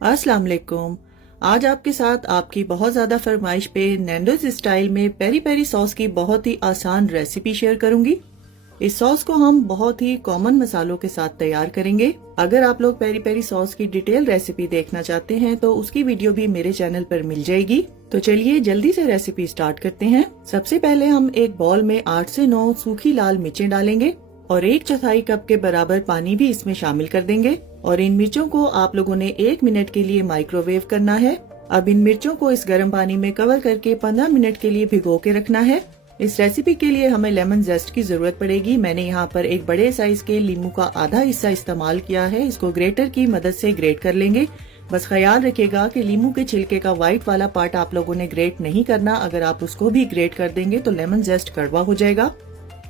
अस्सलाम वालेकुम। आज आपके साथ आपकी बहुत ज़्यादा फरमाइश पे नैंडोज स्टाइल में पेरी पेरी सॉस की बहुत ही आसान रेसिपी शेयर करूंगी। इस सॉस को हम बहुत ही कॉमन मसालों के साथ तैयार करेंगे। अगर आप लोग पेरी पेरी सॉस की डिटेल रेसिपी देखना चाहते हैं तो उसकी वीडियो भी मेरे चैनल पर मिल जाएगी। तो चलिए जल्दी से रेसिपी स्टार्ट करते हैं। सबसे पहले हम एक बॉल में 8 से 9 सूखी लाल मिर्चें डालेंगे और 1/4 कप के बराबर पानी भी इसमें शामिल कर देंगे और इन मिर्चों को आप लोगों ने 1 मिनट के लिए माइक्रोवेव करना है। अब इन मिर्चों को इस गर्म पानी में कवर करके 15 मिनट के लिए भिगो के रखना है। इस रेसिपी के लिए हमें लेमन जेस्ट की जरूरत पड़ेगी। मैंने यहाँ पर एक बड़े साइज के लीमू का आधा हिस्सा इस्तेमाल किया है। इसको ग्रेटर की मदद से ग्रेट कर लेंगे। बस ख्याल रखिएगा कि लीमू के छिलके का व्हाइट वाला पार्ट आप लोगों ने ग्रेट नहीं करना। अगर आप उसको भी ग्रेट कर देंगे तो लेमन जेस्ट कड़वा हो जाएगा।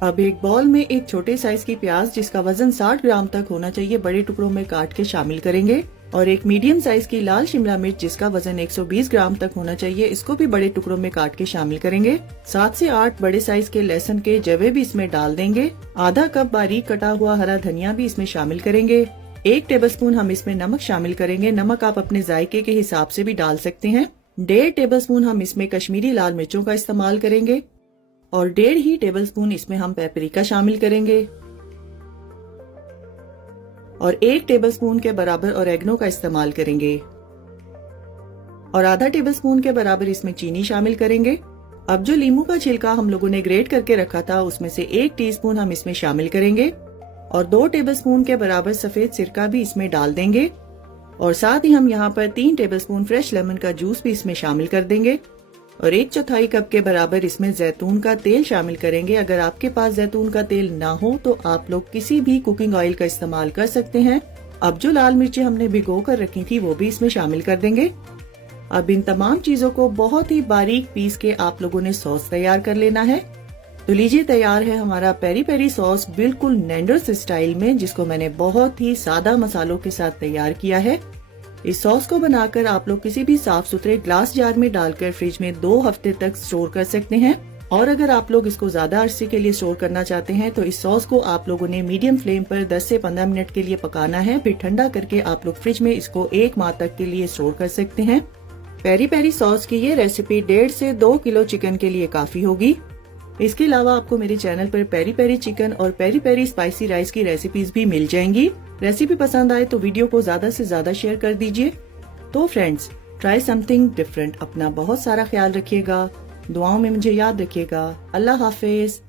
अब एक बाउल में एक छोटे साइज की प्याज जिसका वजन 60 ग्राम तक होना चाहिए बड़े टुकड़ों में काट के शामिल करेंगे और एक मीडियम साइज की लाल शिमला मिर्च जिसका वजन 120 ग्राम तक होना चाहिए इसको भी बड़े टुकड़ों में काट के शामिल करेंगे। 7 से 8 बड़े साइज के लहसुन के जवे भी इसमें डाल देंगे। आधा कप बारीक कटा हुआ हरा धनिया भी इसमें शामिल करेंगे। 1 टेबलस्पून हम इसमें नमक शामिल करेंगे। नमक आप अपने जायके के हिसाब से भी डाल सकते हैं। 1.5 टेबलस्पून हम इसमें कश्मीरी लाल मिर्चों का इस्तेमाल करेंगे और 1.5 ही टेबलस्पून इसमें हम पेपरिका शामिल करेंगे और 1 टेबलस्पून के बराबर ऑरेगनो का इस्तेमाल करेंगे और आधा टेबलस्पून के बराबर इसमें चीनी शामिल करेंगे। अब जो लीमू का छिलका हम लोगों ने ग्रेट करके रखा था उसमें से 1 टीस्पून हम इसमें शामिल करेंगे और 2 टेबलस्पून के बराबर सफेद सिरका भी इसमें डाल देंगे और साथ ही हम यहाँ पर 3 टेबलस्पून फ्रेश लेमन का जूस भी इसमें शामिल कर देंगे और 1/4 कप के बराबर इसमें जैतून का तेल शामिल करेंगे। अगर आपके पास जैतून का तेल ना हो तो आप लोग किसी भी कुकिंग ऑयल का इस्तेमाल कर सकते हैं। अब जो लाल मिर्चें हमने भिगो कर रखी थी वो भी इसमें शामिल कर देंगे। अब इन तमाम चीजों को बहुत ही बारीक पीस के आप लोगों ने सॉस तैयार कर लेना है। तो लीजिए तैयार है हमारा पेरी पेरी सॉस बिल्कुल नैंडोज स्टाइल में, जिसको मैंने बहुत ही सादा मसालों के साथ तैयार किया है। इस सॉस को बनाकर आप लोग किसी भी साफ सुथरे ग्लास जार में डालकर फ्रिज में 2 हफ्ते तक स्टोर कर सकते हैं। और अगर आप लोग इसको ज्यादा अरसे के लिए स्टोर करना चाहते हैं तो इस सॉस को आप लोगों ने मीडियम फ्लेम पर 10 से 15 मिनट के लिए पकाना है। फिर ठंडा करके आप लोग फ्रिज में इसको 1 माह तक के लिए स्टोर कर सकते हैं। पेरी पेरी सॉस की ये रेसिपी 1.5 से 2 किलो चिकन के लिए काफी होगी। इसके अलावा आपको मेरे चैनल पर पेरी पेरी चिकन और पेरी पेरी स्पाइसी राइस की रेसिपीज भी मिल जाएंगी। रेसिपी पसंद आए तो वीडियो को ज्यादा से ज्यादा शेयर कर दीजिए। तो फ्रेंड्स, ट्राई समथिंग डिफरेंट। अपना बहुत सारा ख्याल रखिएगा। दुआओं में मुझे याद रखिएगा। अल्लाह हाफिज।